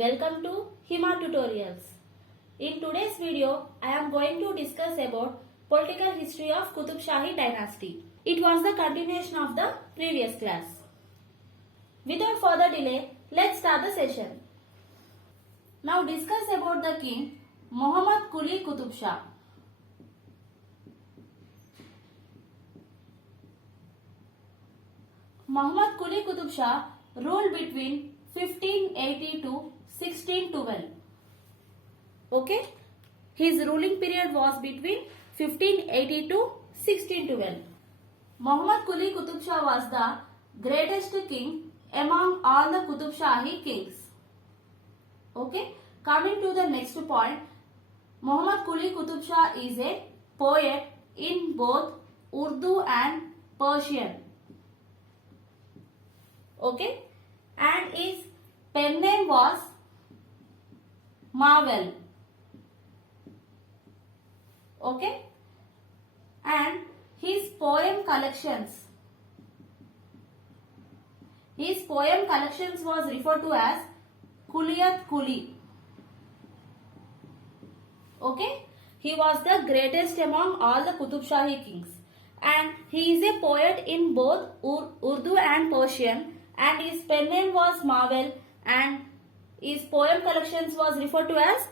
Welcome to Hima Tutorials. In today's video, I am going to discuss about political history of Qutub Shahi dynasty. It was the continuation of the previous class. Without further delay, let's start the session. Now discuss about the king Muhammad Quli Qutub Shah. Muhammad Quli Qutub Shah ruled between 1580 to 1612. Okay, his ruling period was between 1580 to 1612. Muhammad Quli Qutub Shah was the greatest king among all the Qutub Shahi kings. Okay, coming to the next point, Muhammad Quli Qutub Shah is a poet in both Urdu and Persian. Okay, and his pen name was Marvel. Okay, and his poem collections was referred to as Kuliyat Quli. Okay, he was the greatest among all the Qutub Shahi kings, and he is a poet in both Urdu and Persian, and his pen name was Marvel, and his poem collections was referred to as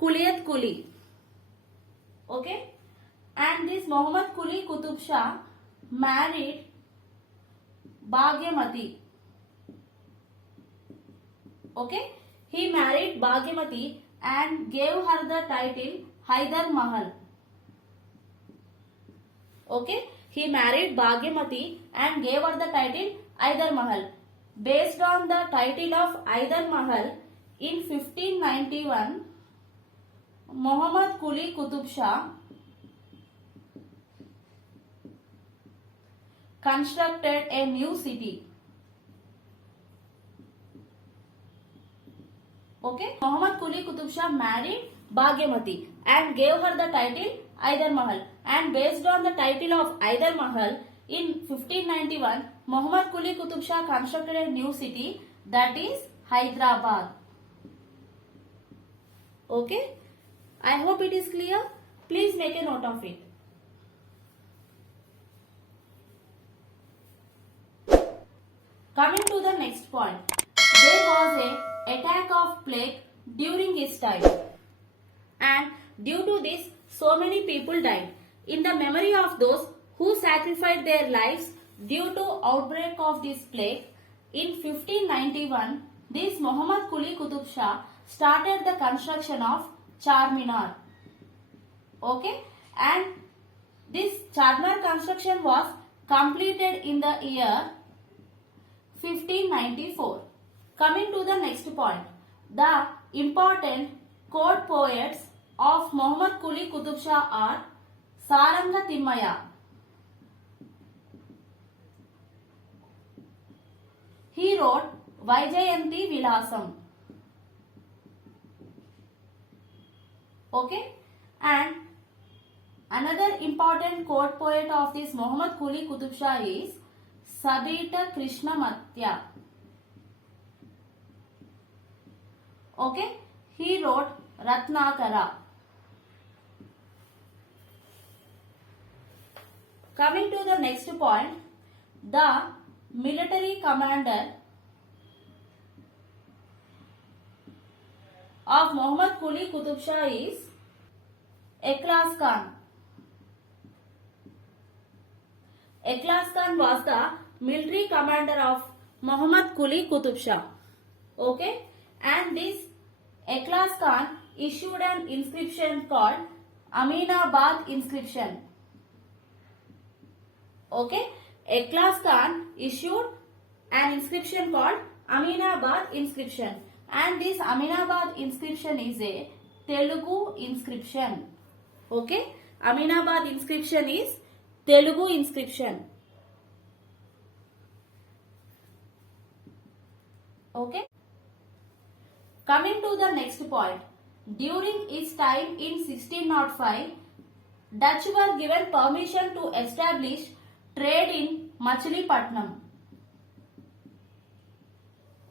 Kuliyat Quli. Okay, and this Muhammad Quli Qutub Shah married Bhagyamati. Okay, he married Bhagyamati and gave her the title Haidar Mahal. Okay, he married Bhagyamati and gave her the title Haidar Mahal. Based on the title of Haidar Mahal, in 1591, Muhammad Quli Qutub Shah constructed a new city. Okay, Muhammad Quli Qutub Shah married Bhagyamati and gave her the title Haidar Mahal, and based on the title of Haidar Mahal, in 1591, Muhammad Quli Qutub Shah constructed a new city, that is Hyderabad. Okay, I hope it is clear. Please make a note of it. Coming to the next point, there was an attack of plague during his time, and due to this, so many people died. In the memory of those who sacrificed their lives due to outbreak of this plague, in 1591, this Muhammad Quli Qutub Shah started the construction of Charminar. Okay, and this Charminar construction was completed in the year 1594. Coming to the next point, the important court poets of Muhammad Quli Qutub Shah are Saranga Timmaya. He wrote Vaijayanti Vilasam. Okay, and another important court poet of this Muhammad Quli Qutub Shah is Sabita Krishnamatya. Okay, he wrote Ratnakara. Coming to the next point, the military commander of Muhammad Quli Qutub Shah is Ikhlas Khan. Ikhlas Khan was the military commander of Muhammad Quli Qutub Shah. Okay, and this Ikhlas Khan issued an inscription called Aminabad inscription. Okay, Ikhlas Khan issued an inscription called Aminabad inscription, and this Aminabad inscription is a Telugu inscription. Okay, Aminabad inscription is Telugu inscription. Okay, coming to the next point, during his time in 1605, Dutch were given permission to establish trade in Machilipatnam.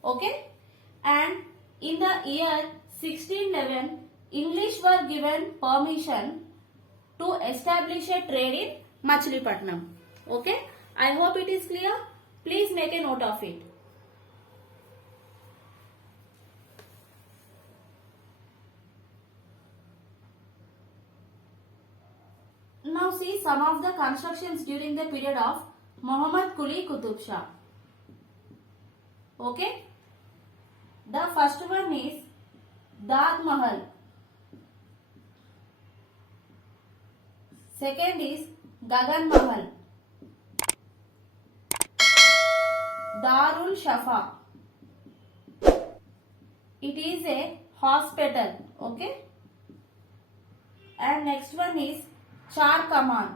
Okay, and In the year 1611, English were given permission to establish a trade in Machilipatnam. Okay, I hope it is clear. Please make a note of it. Now see some of the constructions during the period of Muhammad Quli Qutub Shah. Okay. The first one is Dad Mahal. Second is Gagan Mahal. Darul Shafa. It is a hospital. Okay. And next one is Char Kaman.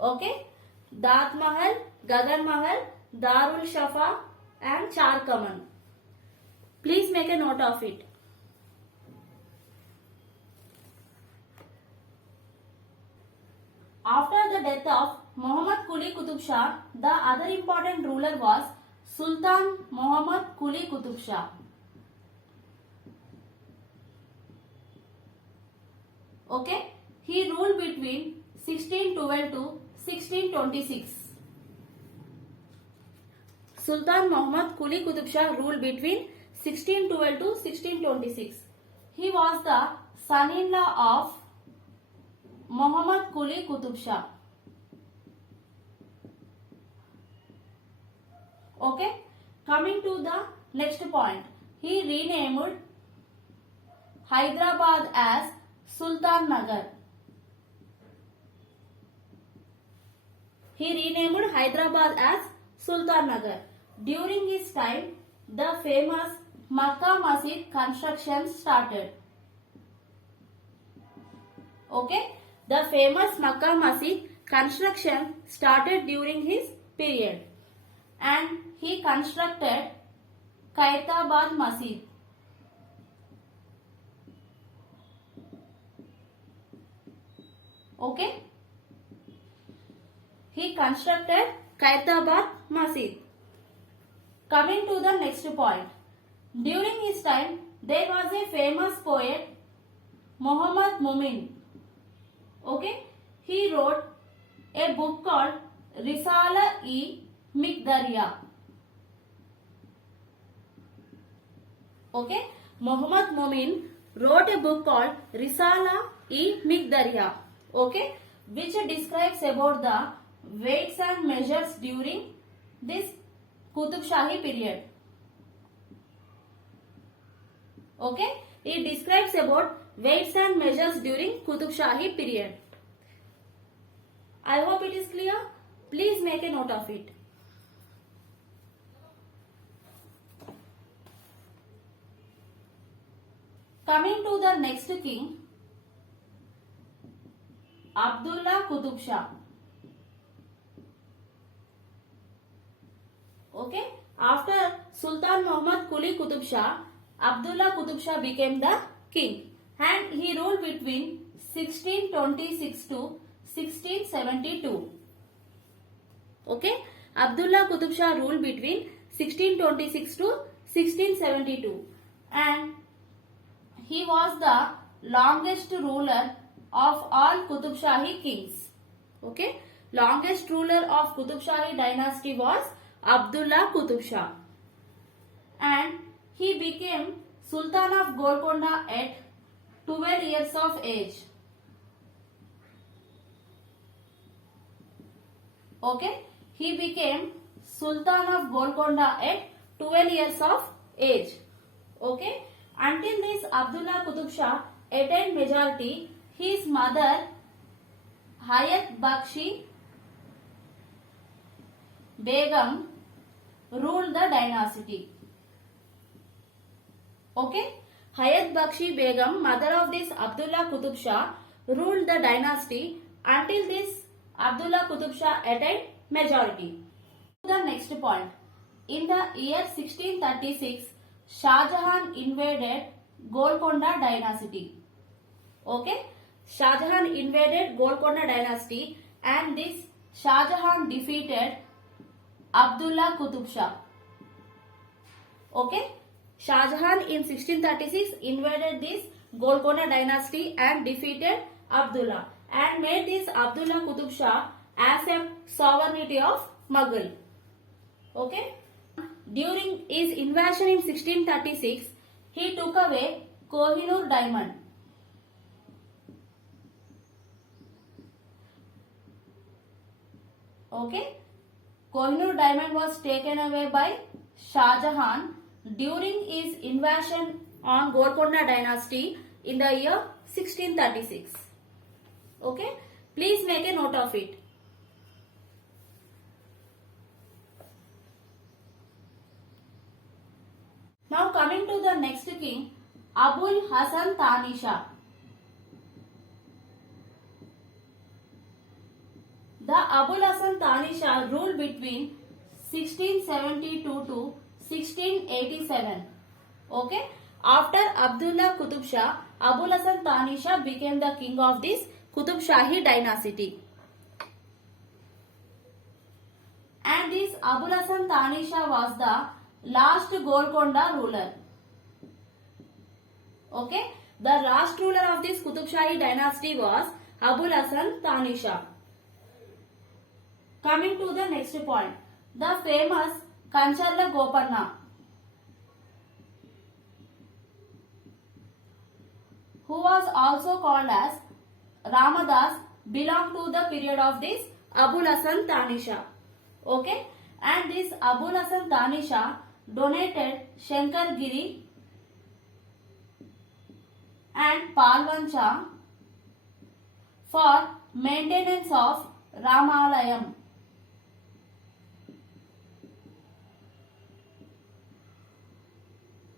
Okay. Dad Mahal, Gagan Mahal, Darul Shafa and Char Kaman. Please make a note of it. After the death of Muhammad Quli Qutub Shah, the other important ruler was Sultan Muhammad Quli Qutub Shah. Okay, he ruled between 1612 to 1626. Sultan Muhammad Quli Qutub Shah ruled between 1612 to 1626. He was the son-in-law of Muhammad Quli Qutub Shah. Okay, coming to the next point. He renamed Hyderabad as Sultan Nagar. He renamed Hyderabad as Sultan Nagar. During his time, the famous Makkah Masjid construction started. Okay, the famous Makkah Masjid construction started during his period, and he constructed Kaitabad Masjid. Okay, he constructed Kaitabad Masjid. Coming to the next point. During his time, there was a famous poet, Muhammad Mumin. Okay, he wrote a book called Risala-e-Mikdariya. Okay, Muhammad Mumin wrote a book called Risala-e-Mikdariya. Okay, which describes about the weights and measures during this Qutub Shahi period. Okay, it describes about weights and measures during Qutub Shahi period. I hope it is clear. Please make a note of it. Coming to the next king, Abdullah Qutub Shah. Okay, after Sultan Muhammad Quli Qutub Shah, Abdullah Qutub Shah became the king, and he ruled between 1626 to 1672. Okay, Abdullah Qutub Shah ruled between 1626 to 1672, and he was the longest ruler of all Qutub Shahi kings. Okay, longest ruler of Qutub Shahi dynasty was Abdullah Qutub Shah, and he became Sultan of Golconda at 12 years of age. Okay, he became Sultan of Golconda at 12 years of age. Okay, until this Abdullah Qutub Shah attained majority, his mother Hayat Bakshi Begum ruled the dynasty. Okay, Hayat Bakshi Begum, mother of this Abdullah Qutub Shah, ruled the dynasty until this Abdullah Qutub Shah attained majority. The next point. In the year 1636, Shah Jahan invaded Golconda dynasty. Okay, Shah Jahan invaded Golconda dynasty, and this Shah Jahan defeated Abdullah Qutub Shah. Okay, Shah Jahan in 1636 invaded this Golconda dynasty and defeated Abdullah and made this Abdullah Qutub Shah as a sovereignty of Mughal. Okay. During his invasion in 1636, he took away Kohinoor diamond. Okay. Kohinoor diamond was taken away by Shah Jahan during his invasion on Golconda dynasty in the year 1636. Okay. Please make a note of it. Now coming to the next king, Abul Hasan Thani Shah. The Abul Hasan Thani Shah ruled between 1672 to 1687. Okay. After Abdullah Qutub Shah, Abul Hasan Thani Shah became the king of this Qutub Shahi dynasty. And this Abul Hasan Thani Shah was the last Golconda ruler. Okay. The last ruler of this Qutub Shahi dynasty was Abul Hasan Thani Shah. Coming to the next point, the famous Kancharla Gopanna, who was also called as Ramadas, belonged to the period of this Abul Hasan Thani Shah. Okay, and this Abul Hasan Thani Shah donated Shankar Giri and Palwancha for maintenance of Ramalayam.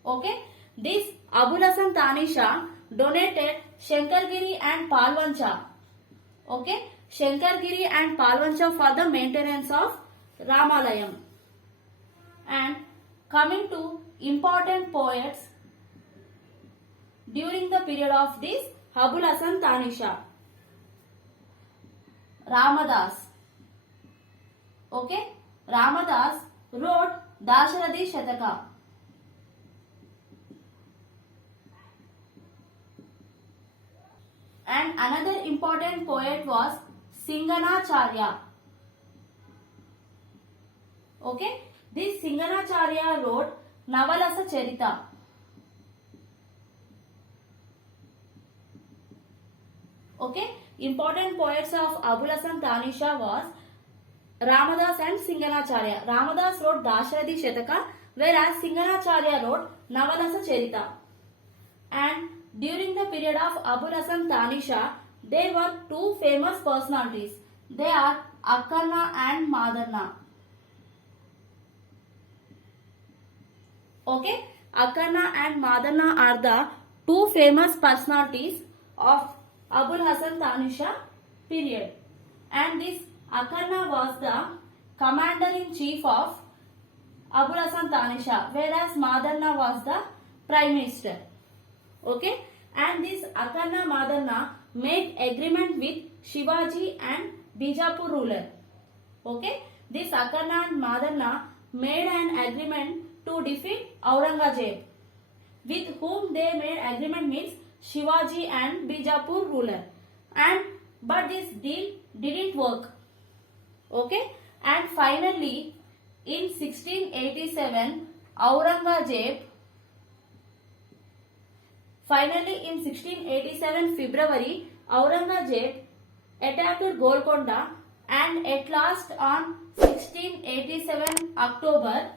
Okay, this Abul Hasan Thani Shah donated Shankargiri and Palwancha. Okay, Shankargiri and Palwancha for the maintenance of Ramalayam. And coming to important poets during the period of this Abul Hasan Thani Shah. Ramadas. Okay, Ramadas wrote Dasharadi Shataka. And another important poet was Singanacharya. Okay, this Singanacharya wrote Navalasa Charita. Okay, important poets of Abul Hasan Thani Shah was Ramadas and Singanacharya. Ramadas wrote Dasharadi Shataka, whereas Singanacharya wrote Navalasa Charita. And during the period of Abul Hasan Thani Shah, there were two famous personalities. They are Akkanna and Madanna. Okay, Akkanna and Madanna are the two famous personalities of Abul Hasan Thani Shah period. And this Akkanna was the commander-in-chief of Abul Hasan Thani Shah, whereas Madanna was the prime minister. Okay, and this Akkanna Madanna made agreement with Shivaji and Bijapur ruler. Okay, this Akkanna and Madanna made an agreement to defeat Aurangzeb, with whom they made agreement means Shivaji and Bijapur ruler. But this deal didn't work. Okay, and finally in 1687 February, Aurangzeb attacked Golconda, and at last on 1687 October,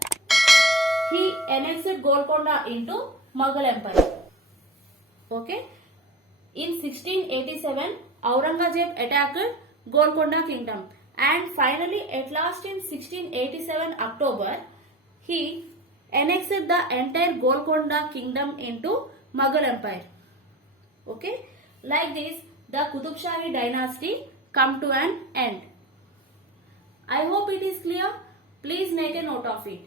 he annexed Golconda into Mughal Empire. Okay, in 1687 Aurangzeb attacked Golconda kingdom, and finally at last in 1687 October, he annexed the entire Golconda kingdom into Mughal Empire. Okay, like this the Qutub Shahi dynasty come to an end. I hope it is clear. Please make a note of it.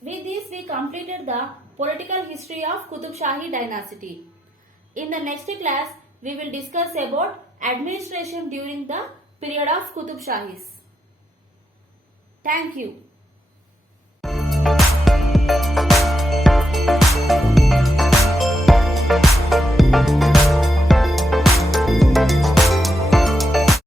With this we completed the political history of Qutub Shahi dynasty. In the next class we will discuss about administration during the period of Qutub Shahis. Thank you.